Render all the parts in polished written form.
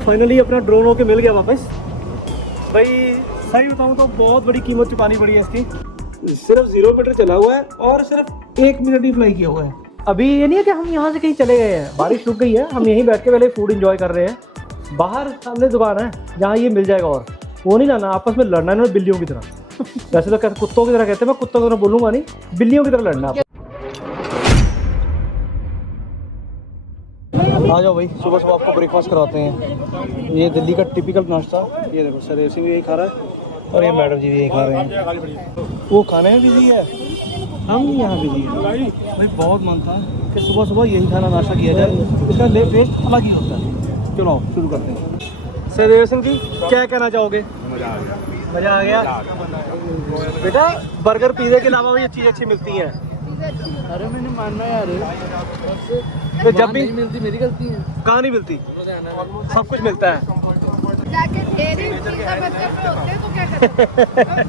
Finally अपना drone होके मिल गया वापस। भाई सही बताऊँ तो बहुत बड़ी कीमत चुकानी पड़ी है इसकी। सिर्फ 0 मीटर चला हुआ है और सिर्फ 1 मिनट ही फ्लाई किया हुआ है। अभी ये नहीं है कि हम यहाँ से कहीं चले गए हैं, बारिश रुक गई है, हम यहीं बैठ के पहले फूड एंजॉय कर रहे हैं। बाहर सामने दुकान है जहाँ ये मिल जाएगा, और वो नहीं लाना, आपस में लड़ना है बिल्लियों की तरह। वैसे तो कहते कुत्तों की तरह कहते हैं, मैं कुत्तों की तरह बोलूँगा नहीं, बिल्लियों की तरह लड़ना आप। आ जाओ भाई, सुबह सुबह आपको ब्रेकफास्ट कराते हैं। ये दिल्ली का टिपिकल नाश्ता, ये देखो सर सिंह भी यही खा रहा है और ये मैडम जी भी यही खा रहे हैं। वो खाने में बिजी है, हम यहाँ बिजी हैं। भाई बहुत मन था कि सुबह सुबह यही खाना नाश्ता किया जाए, इसका टेस्ट अलग ही होता है। चलो शुरू करते हैं। सर सिंह जी क्या कहना चाहोगे? मज़ा आ गया बेटा। बर्गर पिज़्ज़ा के अलावा भी ये चीज़ अच्छी मिलती है। अरे मैंने मानना यार, तो जब भी नहीं मिलती मेरी गलती है। कहाँ नहीं मिलती, सब कुछ मिलता है। जाके ढेरी पिज़्ज़ा बर्गर पे होते तो क्या करते?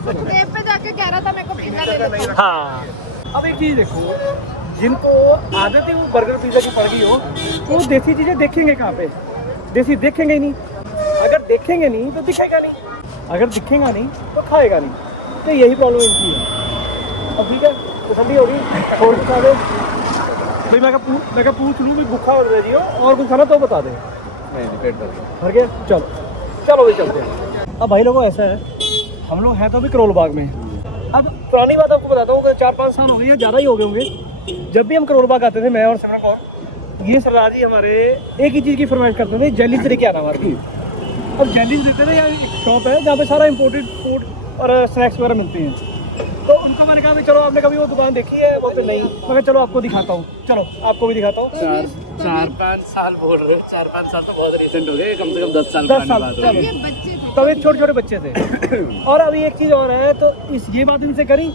सुखदेव पे जाके कह रहा था मेरे को पिज़्ज़ा ले लो। हाँ, अब एक चीज़ देखो, जिनको आदत है वो बर्गर पिज़्ज़ा की पड़ गई हो, वो देसी चीज़ें देखेंगे कहाँ पे? देसी देखेंगे ही नहीं। अगर देखेंगे नहीं तो दिखेगा नहीं, अगर दिखेगा नहीं तो खाएगा नहीं। तो यही प्रॉब्लम इनकी है। अब ठीक है, ठंडी हो गई, छोड़ के खा दो भाई। मैं पूछ लूँ भाई, भूखा हो रही हो और कुछ खाना तो बता दे। पेट दर्द भर गया, चलो चलो भाई चलते हैं। अब भाई लोगों ऐसा है, हम लोग हैं तो अभी करोल बाग में। अब पुरानी बात आपको बताता हूँ कि 4-5 साल हो गए या ज़्यादा ही हो गए होंगे, जब भी हम करोल बाग आते थे, मैं और सिमरन कौर, ये सरदार जी हमारे एक ही चीज़ की फरमाइश करते थे, जैलीज लेके आना हमारी। अब जैलीज देते थे, यहाँ एक शॉप है जहाँ पे सारा इम्पोर्टेड फूड और स्नैक्स वगैरह मिलते हैं। तो उनको मैंने कहा चलो आपने कभी वो दुकान देखी है? बोलते नहीं। मैं कहा चलो आपको दिखाता हूँ, चलो आपको भी दिखाता हूँ। 4-5 साल बोल रहे हो, 4-5 साल तो बहुत रिसेंट हो गए, कम से कम 10 साल 10 साल चलो, ये बच्चे थे तब एक छोटे छोटे बच्चे थे। और अभी एक चीज़ और है, तो ये बात इनसे करी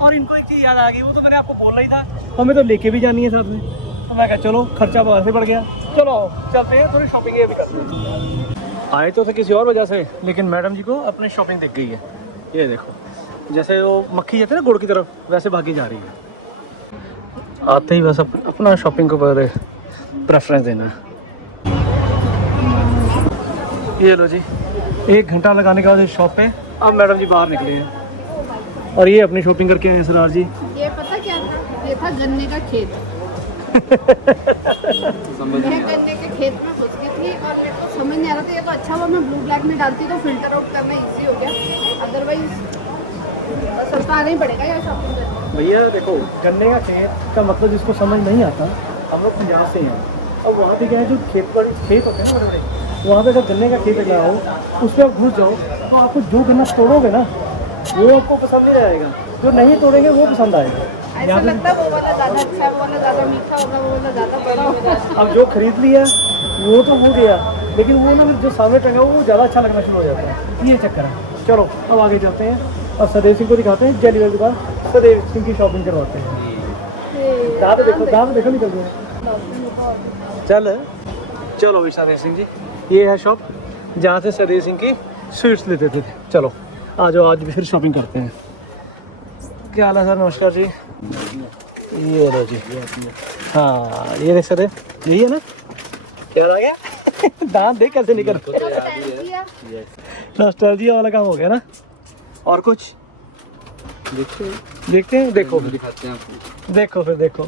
और इनको एक चीज़ याद आ गई, वो तो मैंने आपको बोलना ही था, हमें तो लेके भी जानी है साथ में। तो मैं कहा चलो खर्चा बाहर से बढ़ गया, चलो आओ चलते हैं, थोड़ी शॉपिंग भी करते हैं। आए तो थे किसी और वजह से, लेकिन मैडम जी को अपनी शॉपिंग दिख गई है। ये देखो, जैसे वो मक्खी जाती है ना गुड़ की तरफ, वैसे भागी जा रही है। आते ही बस अपना शॉपिंग को प्रेफरेंस देना है। ये लो जी, 1 घंटा लगाने के बाद इस शॉप पे अब मैडम जी बाहर निकले हैं और ये अपनी शॉपिंग करके आए सरदार जी। ये पता क्या था? ये था गन्ने का खेत। मैं गन्ने के खेत में घुस गई थी और मेरे को समझ नहीं आ रहा था। ये तो अच्छा हुआ मैं ब्लू ब्लैक में डालती तो फिल्टर आउट करना इजी हो गया, अदरवाइज सस्ता आना ही पड़ेगा यार शॉपिंग करने। भैया देखो, गन्ने का खेत का मतलब जिसको समझ नहीं आता, हम लोग पंजाब से हैं, अब वहाँ पे क्या है, जो खेत होते हैं ना बड़े बड़े, वहाँ पे अगर गन्ने का खेत लगा हो, उस पर आप घुस जाओ तो आपको जो गन्ना तोड़ोगे ना वो आपको पसंद नहीं आएगा, जो नहीं तोड़ेंगे वो पसंद आएगा। ऐसा लगता है वो वाला ज़्यादा अच्छा है, वो वाला ज़्यादा मीठा होगा, वो वाला ज़्यादा बड़ा होगा। अब जो खरीद लिया वो तो हो गया, लेकिन वो ना जो सामने टंगा वो ज़्यादा अच्छा लगना शुरू हो जाता है, ये चक्कर है। चलो अब आगे चलते हैं और सदैव सिंह को दिखाते हैं, जेली वाली दुकान, सदैव सिंह की शॉपिंग करवाते हैं। दांत देखो निकल गए। चलो भी सदैव सिंह जी, ये है शॉप जहाँ से सदैव सिंह की स्वीट्स लेते थे। चलो आ जाओ, आज भी फिर शॉपिंग करते हैं। क्या हाल है सर? नमस्कार जी। ये लो जी, हाँ ये देख सदैव, यही है ना? क्या आ गया? दांत देख कैसे निकल, नॉस्टैल्जिया वाला काम हो गया ना। और कुछ देखते हैं, देखो दिखाते हैं आपको। देखो फिर देखो।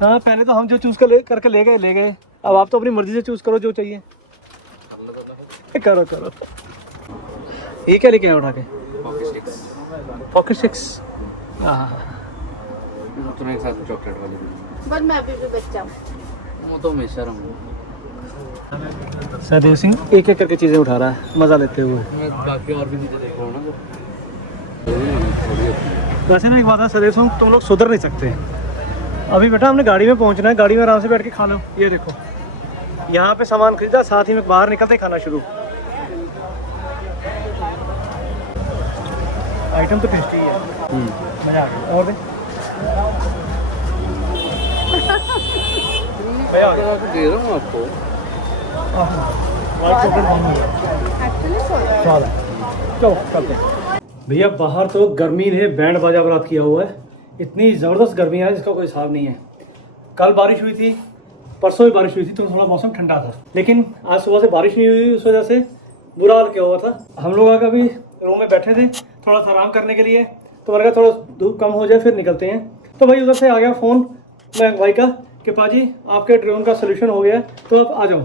हाँ पहले तो हम जो चूज करके ले गए, अब आप तो अपनी मर्जी से चूज करो जो चाहिए। करो ये क्या लेके आए उठा के? Pocket sticks. तुम्हें एक साथ चॉकलेट वाले बस मैं अभी भी बच्चा हूँ। वो तो हमेशा रहूँगा। सदैव सिंह एक एक करके चीज़ें उठा रहा है मज़ा लेते हुए। मैं बाकी और भी चीज़ें देख रहा हूँ ना। वैसे ना एक बात है सदैव सिंह, तुम लोग सुधर नहीं सकते। अभी बेटा हमने गाड़ी में पहुंचना है, गाड़ी में आराम से बैठ के खा लो। ये देखो यहाँ पे सामान खरीदा, साथ ही में बाहर निकलते ही खाना शुरू। आइटम तो टेस्टी है, मज़ा आ गया। और दे दे रहा हूँ आपको। चलो चलते हैं भैया। बाहर तो गर्मी ने बैंड बाजा बरात किया हुआ है, इतनी ज़बरदस्त गर्मी है जिसका कोई हिसाब नहीं है। कल बारिश हुई थी, परसों भी बारिश हुई थी तो थोड़ा मौसम ठंडा था, लेकिन आज सुबह से बारिश नहीं हुई, उस वजह से बुरा हाल क्या हुआ था। हम लोग आकर अभी रूम में बैठे थे थोड़ा सा आराम करने के लिए, तो मैंने कहा थोड़ा धूप कम हो जाए फिर निकलते हैं। तो भाई उधर से आ गया फ़ोन मैं भाई का कि पाजी आपके ड्रोन का सोल्यूशन हो गया तो आप आ जाओ।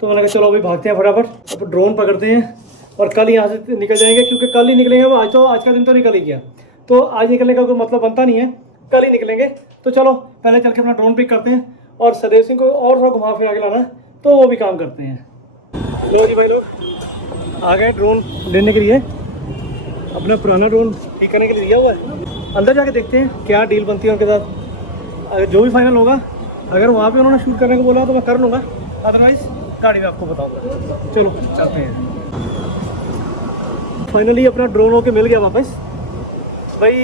तो मैंने कहा चलो अभी भागते हैं फटाफट, अब ड्रोन पकड़ते हैं और कल यहाँ से निकल जाएंगे, क्योंकि कल ही निकलेंगे। आज का दिन तो निकल ही गया, तो आज निकलने का कोई मतलब बनता नहीं है, कल ही निकलेंगे। तो चलो पहले चल के अपना ड्रोन पिक करते हैं और सदैव सिंह को और थोड़ा घुमा फिरा के लाना, तो वो भी काम करते हैं। लो जी भाई लोग आ गए ड्रोन लेने के लिए, अपना पुराना ड्रोन ठीक करने के लिए दिया हुआ है। अंदर जाके देखते हैं क्या डील बनती है उनके साथ, अगर जो भी फाइनल होगा, अगर वहाँ पे उन्होंने शूट करने को बोला तो मैं कर लूँगा, अदरवाइज़ गाड़ी में आपको बताऊँगा। चलो चलते हैं। फाइनली अपना ड्रोन होके मिल गया वापस। भाई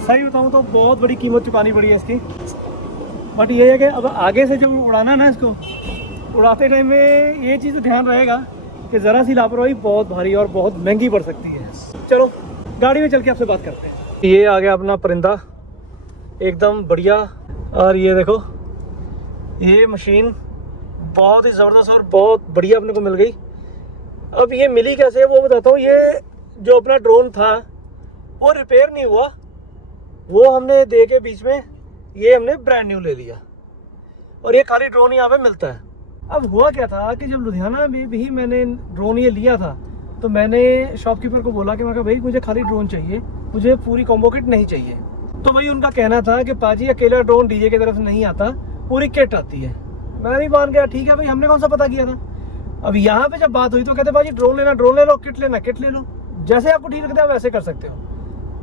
सही बताऊँ तो बहुत बड़ी कीमत चुकानी पड़ी है इसकी, बट ये है कि अब आगे से जब उड़ाना है ना, इसको उड़ाते टाइम में ये चीज़ ध्यान रहेगा कि ज़रा सी लापरवाही बहुत भारी और बहुत महंगी पड़ सकती है। चलो गाड़ी में चल के आपसे बात करते हैं। ये आ गया अपना परिंदा एकदम बढ़िया, और ये देखो ये मशीन बहुत ही ज़बरदस्त और बहुत बढ़िया अपने को मिल गई। अब ये मिली कैसे वो बताता हूँ। ये जो अपना ड्रोन था वो रिपेयर नहीं हुआ, वो हमने दे के बीच में ये हमने ब्रांड न्यू ले लिया, और ये खाली ड्रोन यहाँ पे मिलता है। अब हुआ क्या था कि जब लुधियाना में भी मैंने ड्रोन ये लिया था, तो मैंने शॉपकीपर को बोला कि मैं कहा भाई मुझे खाली ड्रोन चाहिए, मुझे पूरी कॉम्बो किट नहीं चाहिए। तो भाई उनका कहना था कि पाजी अकेला ड्रोन डीजे की तरफ से नहीं आता, पूरी किट आती है। मैं भी मान गया ठीक है भाई, हमने कौन सा पता किया था। अब यहाँ पे जब बात हुई तो कहते भाजी ड्रोन लेना ड्रोन ले लो, किट लेना किट ले लो, जैसे आपको ठीक लगता है वैसे कर सकते हो।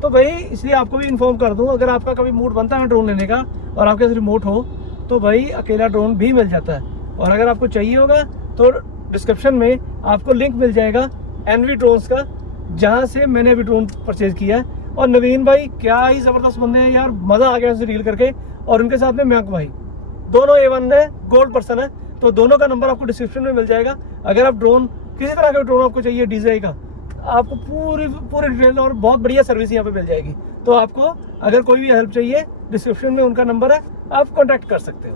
तो भाई इसलिए आपको भी इन्फॉर्म कर दूँ, अगर आपका कभी मूड बनता है ड्रोन लेने का और आपके पास रिमोट हो तो भाई अकेला ड्रोन भी मिल जाता है। और अगर आपको चाहिए होगा तो डिस्क्रिप्शन में आपको लिंक मिल जाएगा एनवी ड्रोन्स का, जहाँ से मैंने अभी ड्रोन परचेज किया है। और नवीन भाई क्या ही ज़बरदस्त बंदे हैं यार, मज़ा आ गया उनसे डील करके। और उनके साथ में मयंक भाई, दोनों A1 है, गोल्ड पर्सन है, तो दोनों का नंबर आपको डिस्क्रिप्शन में मिल जाएगा। अगर आप ड्रोन किसी तरह का ड्रोन आपको चाहिए DJI का, आपको पूरी डिटेल और बहुत बढ़िया सर्विस यहाँ पे मिल जाएगी। तो आपको अगर कोई भी हेल्प चाहिए, डिस्क्रिप्शन में उनका नंबर है, आप कॉन्टैक्ट कर सकते हो।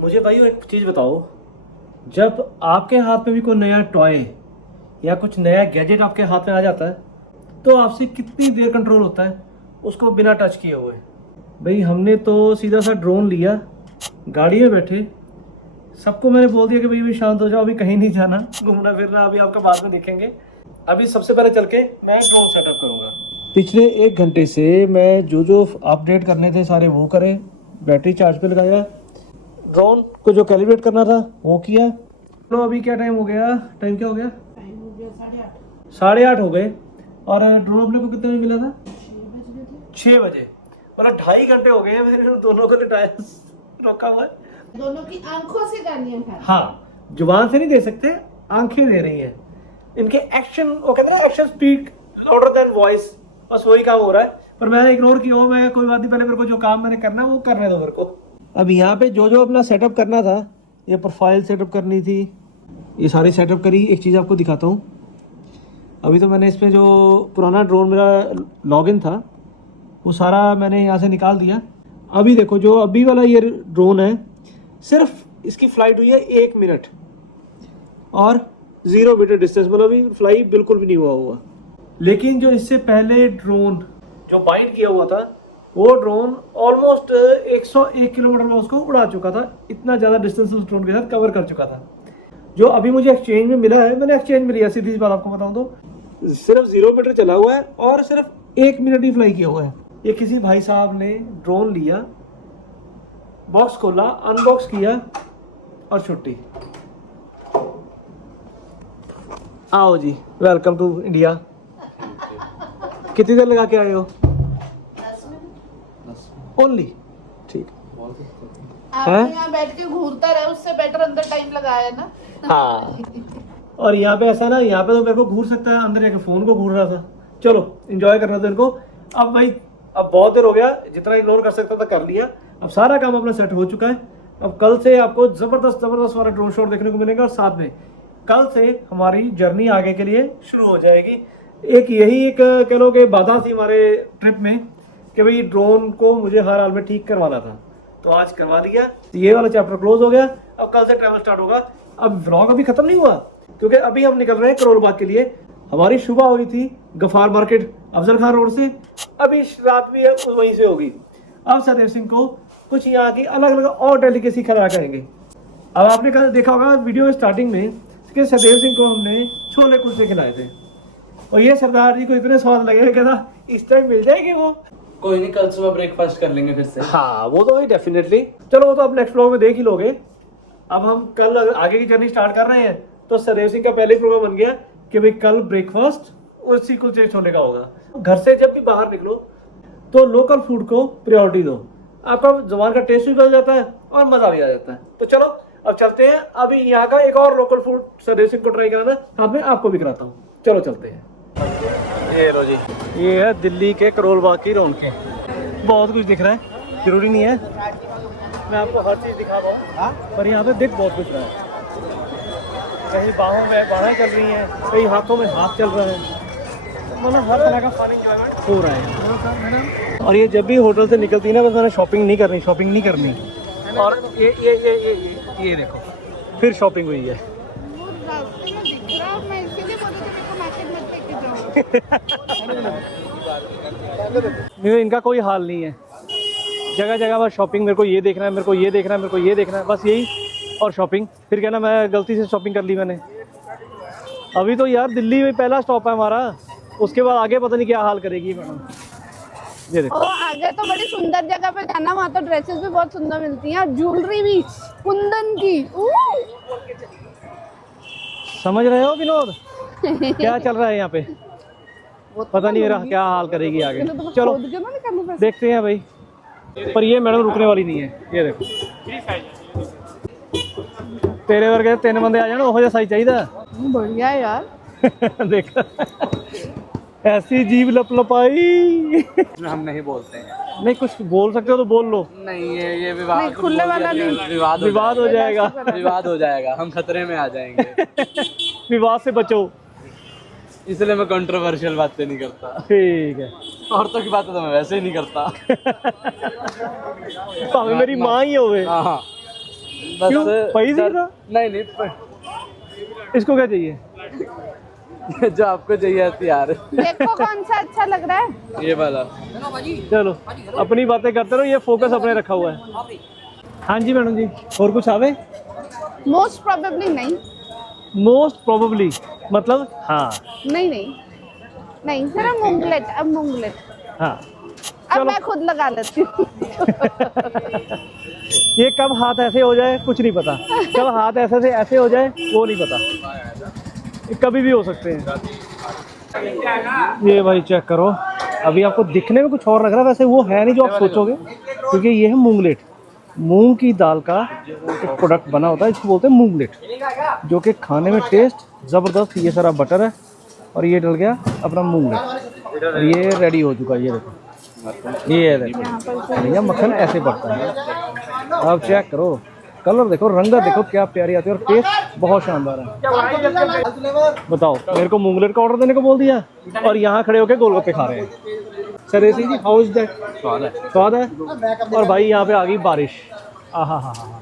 मुझे भाई एक चीज़ बताओ, जब आपके हाथ में भी कोई नया टॉय या कुछ नया गैजेट आपके हाथ में आ जाता है तो आपसे कितनी देर कंट्रोल होता है उसको बिना टच किए हुए। भाई हमने तो सीधा सा ड्रोन लिया, गाड़ी में बैठे, सबको मैंने बोल दिया कि भाई शांत हो जाओ, अभी कहीं नहीं जाना, घूमना फिरना अभी आपका बाद में देखेंगे। अभी सबसे पहले चल के मैं ड्रोन सेटअप करूँगा। पिछले 1 घंटे से मैं जो अपडेट करने थे सारे वो करे, बैटरी चार्ज पे लगाया, ड्रोन को जो कैलिब्रेट करना था वो किया। तो अभी क्या टाइम हो गया, टाइम क्या हो गया, 8:30 हो गए। और ड्रोन अपने को कितने में मिला था, 6 बजे, मतलब 2.5 घंटे हो गए मैंने दोनों को लिटाया रोका हुआ है। दोनों की आंखों से करनी है। हाँ, जुबान से नहीं दे सकते, आंखें दे रही हैं। इनके एक्शन, वो कहते हैं ना action speak louder than voice, बस वही काम हो रहा है। पर मैंने इग्नोर किया, मैं कोई बात नहीं, पहले मेरे को जो काम मैंने करना है वो करने दो मेरे को। अब यहाँ पे जो अपना सेटअप करना था, ये प्रोफाइल सेटअप करनी थी, ये सारी सेटअप करी। एक चीज़ आपको दिखाता हूँ, अभी तो मैंने इस पर जो पुराना ड्रोन मेरा लॉगिन था वो सारा मैंने यहाँ से निकाल दिया। अभी देखो जो अभी वाला ये ड्रोन है, सिर्फ इसकी फ़्लाइट हुई है 1 मिनट और 0 मीटर डिस्टेंस, मतलब अभी फ्लाई बिल्कुल भी नहीं हुआ। लेकिन जो इससे पहले ड्रोन जो बाइंड किया हुआ था, वो ड्रोन ऑलमोस्ट 101 किलोमीटर में उसको उड़ा चुका था। इतना ज़्यादा डिस्टेंस उस ड्रोन के साथ कवर कर चुका था। जो अभी मुझे एक्सचेंज में मिला है, मैंने एक्सचेंज में लिया, सीधी सी बात आपको बताऊँ तो सिर्फ 0 मीटर चला हुआ है और सिर्फ 1 मिनट ही फ्लाई किया हुआ है। ये किसी भाई साहब ने ड्रोन लिया, बॉक्स खोला, अनबॉक्स किया और छुट्टी। आओ जी, वेलकम टू इंडिया। कितनी देर लगा के आए हो? 10 मिनट ओनली, ठीक आप यहाँ बैठ के घूरता रहे, उससे बेटर अंदर टाइम लगाया ना। हाँ। और यहाँ पे ऐसा ना, यहाँ पे तो मेरे को घूर सकता है, अंदर एक फ़ोन को घूर रहा था। चलो एंजॉय करना था इनको। अब भाई अब बहुत देर हो गया, जितना इग्नोर कर सकता था कर लिया। अब सारा काम अपना सेट हो चुका है। अब कल से आपको ज़बरदस्त वाला ड्रोन शॉट देखने को मिलेगा, और साथ में कल से हमारी जर्नी आगे के लिए शुरू हो जाएगी। एक यही एक कह लो कि बाधा थी हमारे ट्रिप में कि भाई ड्रोन को मुझे हर हाल में ठीक करवाना था। तो आज करवा दिया, ये वाला चैप्टर क्लोज हो गया। अब कल से ट्रैवल स्टार्ट होगा। अब व्लॉग अभी खत्म नहीं हुआ, क्योंकि अभी हम निकल रहे हैं करोल बाग के लिए। हमारी सुबह हो रही थी गफार मार्केट अफजल खान रोड से, अभी रात भी वहीं से होगी। अब सदैव सिंह को कुछ यहाँ की अलग अलग और डेलीकेसी खिलाया करेंगे। अब आपने कल देखा होगा वीडियो स्टार्टिंग में कि सदैव सिंह को हमने छोले कुलचे खिलाए थे, और ये सरदार जी को इतने स्वाद लगे, कहता इस टाइम मिल जाएगी वो। कोई नहीं, कल सुबह ब्रेकफास्ट कर लेंगे फिर से। हाँ वो तो वही डेफिनेटली, चलो वो तो आप नेक्स्ट व्लॉग में देख ही लोगे। अब हम कल आगे की जर्नी स्टार्ट कर रहे हैं, तो सदैव सिंह का पहले ही प्रोग्राम बन गया कि भाई कल ब्रेकफास्ट उसी कुलचे छोले का होगा। घर से जब भी बाहर निकलो तो लोकल फूड को प्रायोरिटी दो, आपका जुबान का टेस्ट भी बदल जाता है और मजा भी आ जाता है। तो चलो अब चलते हैं, अभी यहाँ का एक और लोकल फूड सदैव सिंह को ट्राई कराना, साथ में आपको भी कराता हूँ। चलो चलते हैं। ये लो जी, ये है दिल्ली के करोल बाग की रौनकें। बहुत कुछ दिख रहा है, जरूरी नहीं है मैं आपको हर चीज़ दिखा पाऊँ, पर यहाँ पे दिख बहुत कुछ रहा है। कहीं बाहों में बाहें चल रही हैं, कहीं हाथों में हाथ चल रहा है, मतलब हर तरह का फन एंजॉयमेंट हो रहा है। और ये जब भी होटल से निकलती है ना, बस मैंने शॉपिंग नहीं करनी। और ये देखो फिर शॉपिंग हुई है। वो रास्ते में दिख रहा, मैं इसीलिए बोली थी मेरे को मार्केट मत लेके जाओ। इनका कोई हाल नहीं है, जगह जगह बस शॉपिंग, मेरे को ये देखना है, मेरे को ये देखना है, मेरे को ये देखना है, बस यही और शॉपिंग। फिर कहना मैं गलती से शॉपिंग कर ली मैंने। अभी तो यार दिल्ली में पहला स्टॉप है हमारा, उसके बाद आगे पता नहीं क्या हाल करेगी मैडम। ये देखो आगे तो बड़ी सुंदर जगह पे जाना, वहाँ तो ड्रेसेस भी बहुत सुंदर मिलती हैं, ज्वेलरी भी कुंदन की। समझ रहे हो विनोद क्या चल रहा है यहाँ पे, पता नहीं रहा क्या हाल करेगी आगे। चलो देखते हैं भाई, पर ये मैडम रुकने वाली नहीं है। ये देखो तेरे वर्गे 3 बंदे आ जाना, वो जैसा ही चाहिए। बढ़िया यार देख ऐसी जीभ लपलपाई। हम नहीं बोलते हैं। नहीं कुछ बोल सकते हो तो बोल लो। नहीं ये विवाद, नहीं, खुले वाला नहीं। विवाद हो जाएगा। विवाद हो जाएगा, हम खतरे में आ जाएंगे। विवाद से बचो, इसलिए मैं कंट्रोवर्शियल बातें नहीं करता। ठीक है, औरतों की बातें तो मैं वैसे ही नहीं करता। भावे मेरी माँ ही होवे। हाँ क्यों? बस पैसे सर, ना? नहीं इसको क्या चाहिए? जो आपको चाहिए हथियार। देखो कौन सा अच्छा लग रहा है। ये वाला। चलो अपनी बातें करते रहो, ये फोकस अपने रखा हुआ है। हाँ जी मैडम जी, और कुछ आवे? मोस्ट प्रोबेबली नहीं। मोस्ट प्रोबेबली मतलब हाँ नहीं सिर्फ मूंगलेट। अब मूंगलेट हाँ, अब मैं खुद लगा लेती हूँ। ये कब हाथ ऐसे हो जाए कुछ नहीं पता, कब हाथ ऐसे से ऐसे हो जाए वो नहीं पता, ये कभी भी हो सकते हैं। ये भाई चेक करो, अभी आपको दिखने में कुछ और लग रहा है, वैसे वो है नहीं जो आप सोचोगे, क्योंकि ये है मूंगलेट। मूंग की दाल का एक प्रोडक्ट बना होता है, इसको बोलते हैं मूंगलेट, जो कि खाने में टेस्ट ज़बरदस्त। ये सारा बटर है और ये डल गया अपना मूंगलेट, और ये रेडी हो चुका है। ये देखो, ये देखो भैया मक्खन ऐसे पड़ता है। आप चेक करो, कलर देखो, रंगत देखो क्या प्यारी आती है, और टेस्ट बहुत शानदार है। बताओ, मेरे को मूंगलेट का ऑर्डर देने को बोल दिया और यहाँ खड़े होकर गोलगप्पे खा रहे हैं। सर ऐसी जी, हाउ इज दैट? स्वाद है। और भाई यहाँ पे आ गई बारिश। हाँ,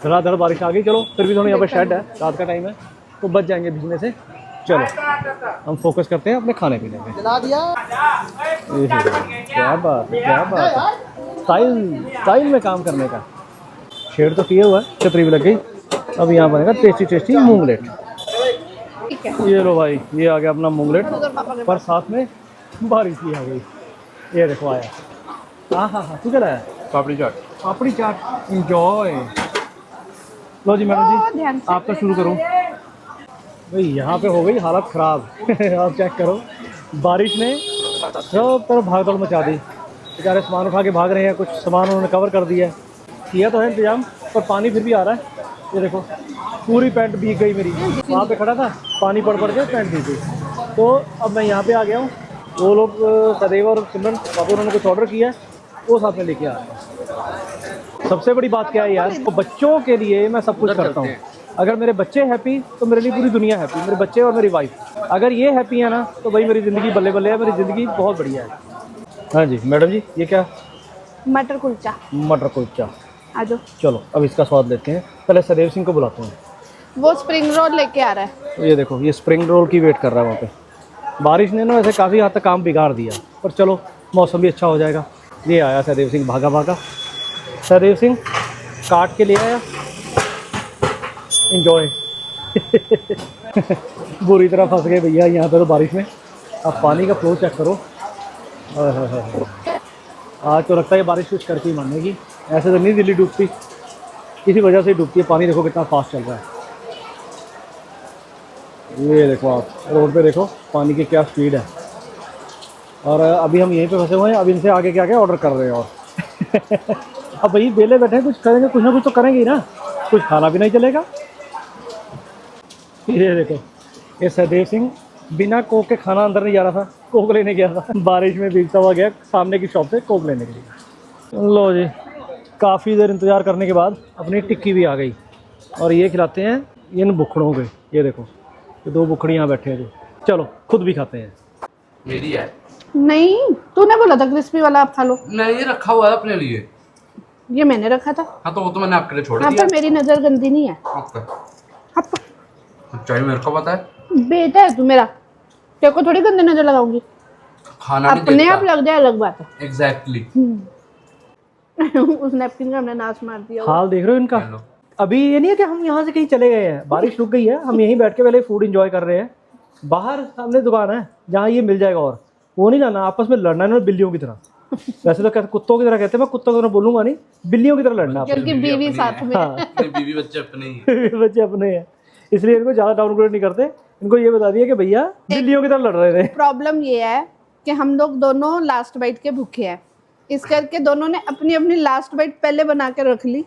धड़ाधड़ बारिश आ गई। चलो फिर भी थोड़ा यहाँ पे शेड है, रात का टाइम है तो बच जाएंगे भीगने से। चलो हम फोकस करते हैं अपने खाने पीने पे। क्या बात है, क्या बात है, स्टाइल में काम करने का। शेड तो किया हुआ है, छतरी भी लग गई। अब यहाँ बनेगा टेस्टी मूंगलेट। ठीक है, ये लो भाई, ये आ गया अपना मूंगलेट, पर साथ में बारिश भी आ गई। ये देखो आया। हाँ, तू क्या लाया? पापड़ी चाट। इंजॉय। लो जी मैडम जी, आप तो शुरू करो भाई। यहाँ पे हो गई हालत ख़राब। आप चेक करो, बारिश ने सब तरफ भागदौड़ मचा दी। बेचारे सामान उठा के भाग रहे हैं, कुछ सामान उन्होंने कवर कर दिया है। किया तो है इंतजाम, पर पानी फिर भी आ रहा है। ये देखो पूरी पैंट भीग गई मेरी, वहाँ पे खड़ा था, पानी पड़ के पैंट भीग गई। तो अब मैं यहाँ पे आ गया हूँ। वो लोग सदैव और सिमरन वहाँ पे उन्होंने कुछ ऑर्डर किया है, वो साथ में लेके आ रहे हैं। सबसे बड़ी बात क्या है यार, तो बच्चों के लिए मैं सब कुछ करता हूँ। अगर मेरे बच्चे हैप्पी तो मेरे लिए पूरी दुनिया हैप्पी। मेरे बच्चे और मेरी वाइफ अगर ये हैप्पी है ना, तो भाई मेरी ज़िंदगी बल्ले बल्ले है, मेरी ज़िंदगी बहुत बढ़िया है। हाँ जी मैडम जी, ये क्या? मटर कुलचा मटर कुलचा। आ जाओ। चलो अब इसका स्वाद लेते हैं, पहले सदैव सिंह को बुलाते हैं। वो स्प्रिंग रोल लेके आ रहा है। तो ये देखो, ये स्प्रिंग रोल की वेट कर रहा है वहाँ पे। बारिश ने ना वैसे काफ़ी हद तक काम बिगाड़ दिया, पर चलो मौसम भी अच्छा हो जाएगा। ये आया सदैव सिंह भागा भागा। सदैव सिंह काट के ले आया, इंजॉय। बुरी तरह फंस गए भैया यहाँ पे तो बारिश में। अब पानी का फ्लो चेक करो। आज तो लगता है बारिश कुछ करके ही मानेगी। ऐसे तो नहीं दिल्ली डूबती, किसी वजह से डूबती है। पानी देखो कितना फास्ट चल रहा है। ये देखो आप रोड पे देखो पानी की क्या स्पीड है। और अभी हम यहीं पे फंसे हुए हैं। अब इनसे आगे क्या क्या ऑर्डर कर रहे हैं और अब भाई बेले बैठे हैं, कुछ करेंगे, कुछ ना कुछ तो करेंगे ही ना, कुछ खाना भी नहीं चलेगा। ये देखो, ये सदैव सिंह बिना कोक के खाना अंदर नहीं जा रहा था, कोक लेने गया था। बारिश में भीगता हुआ गया सामने की शॉप से कोक लेने के लिए। लो जी, काफ़ी देर इंतज़ार करने के बाद अपनी टिक्की भी आ गई और ये खिलाते हैं इन बुखड़ों के। ये देखो, ये 2 बुखड़ी यहाँ बैठे हैं जो। चलो खुद भी खाते हैं। मेरी है। नहीं, तूने बोला था क्रिस्पी वाला आप खा लो। नहीं, ये रखा हुआ है अपने लिए। ये मैंने रखा था। हाँ तो वो तो मैंने आपके लिए छोड़ यहाँ दिया। पर मेरी नजर गंदी नहीं है। चाहिए मेरे को पता है। बेटा है तू मेरा, तेरे को थोड़ी गंदी नजर लगाऊंगी। खाना नहीं अपने देखता। आप लग जाए अलग बात है। एग्जैक्टली। उस नैपकिन का हमने नाश मार दिया। हाल देख रहे हो इनका। अभी ये नहीं है कि हम यहाँ से कहीं चले गए हैं, बारिश रुक गई है, हम यहीं बैठ के पहले फूड एंजॉय कर रहे हैं। बाहर सामने दुकान है जहाँ ये मिल जाएगा, और वो नहीं लाना, आपस में लड़ना है बिल्लियों की तरह। वैसे तो कहते कुत्तों की तरह कहते हैं, मैं कुत्तों की तरह बोलूंगा नहीं, बिल्लियों की तरह लड़ना आपस क्योंकि बीवी साथ में। हाँ। बीवी बच्चे अपने ही। में। बच्चे अपने हैं, इसलिए इनको ज़्यादा डाउनग्रेड नहीं करते। इनको ये बता दिया कि भैया बिल्लियों की तरह लड़ रहे थे। प्रॉब्लम ये है कि हम लोग दोनों लास्ट बाइट के भूखे हैं, इस करके दोनों ने अपनी अपनी लास्ट बाइट पहले बना के रख ली।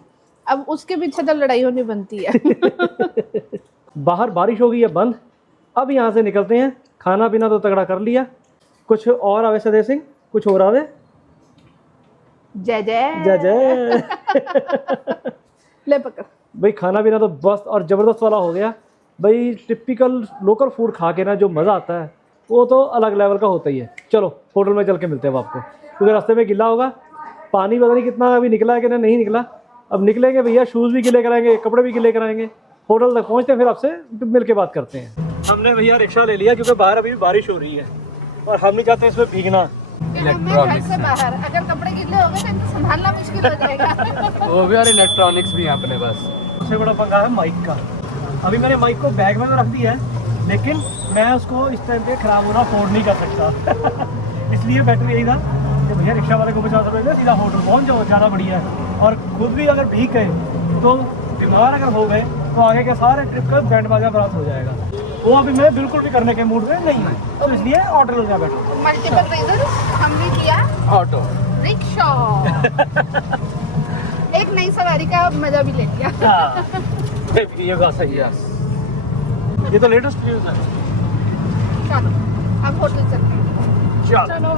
अब उसके पीछे तो लड़ाई होनी बनती है। बाहर बारिश हो गई है बंद, अब यहाँ से निकलते हैं। खाना पीना तो तगड़ा कर लिया, कुछ और आवे सदैव सिंह, कुछ और आवे। जय जय जय जय। ले पकड़ भाई खाना पीना तो बस और ज़बरदस्त वाला हो गया। भाई टिपिकल लोकल फूड खा के ना जो मज़ा आता है वो तो अलग लेवल का होता ही है। चलो होटल में चल के मिलते हैं अब आपको, क्योंकि रास्ते में गिला होगा। पानी पता नहीं कितना अभी निकला है कि नहीं निकला। अब निकलेंगे भैया, शूज़ भी गिले कराएंगे, कपड़े भी गिले कराएंगे। होटल तक पहुँचते हैं, फिर आपसे मिल के बात करते हैं। हमने भैया रिक्शा ले लिया क्योंकि बाहर अभी बारिश हो रही है और हम नहीं चाहते इसमें भीगना। घर से बाहर अगर कपड़े गिले हो गए तो इनको संभालना मुश्किल हो जाएगा। वो भी और इलेक्ट्रॉनिक्स भी यहाँ अपने पास। सबसे बड़ा पंगा है माइक का। अभी मैंने माइक को बैग में तो रख दिया है, लेकिन मैं उसको इस टाइम पे ख़राब होना अफोर्ड नहीं कर सकता। इसलिए बेटर यही था कि भैया रिक्शा वाले को 50 रुपये में सीधा होटल पहुँच जाओ, ज़्यादा बढ़िया है। और खुद भी अगर भीग गए तो बीमार अगर हो गए तो आगे के सारे ट्रिप का बैंड बाजा बरात हो जाएगा। वो अभी मैं बिल्कुल भी करने के मूड में नहीं हूँ, तो इसलिए ऑटो ले बैठो। मल्टीपल रीजन हमने किया ऑटो रिक्शा। एक नई सवारी का मजा भी ले लिया। ये बात सही है, ये तो लेटेस्ट न्यूज़ है। चलो अब होटल चलते हैं। चलो। चलो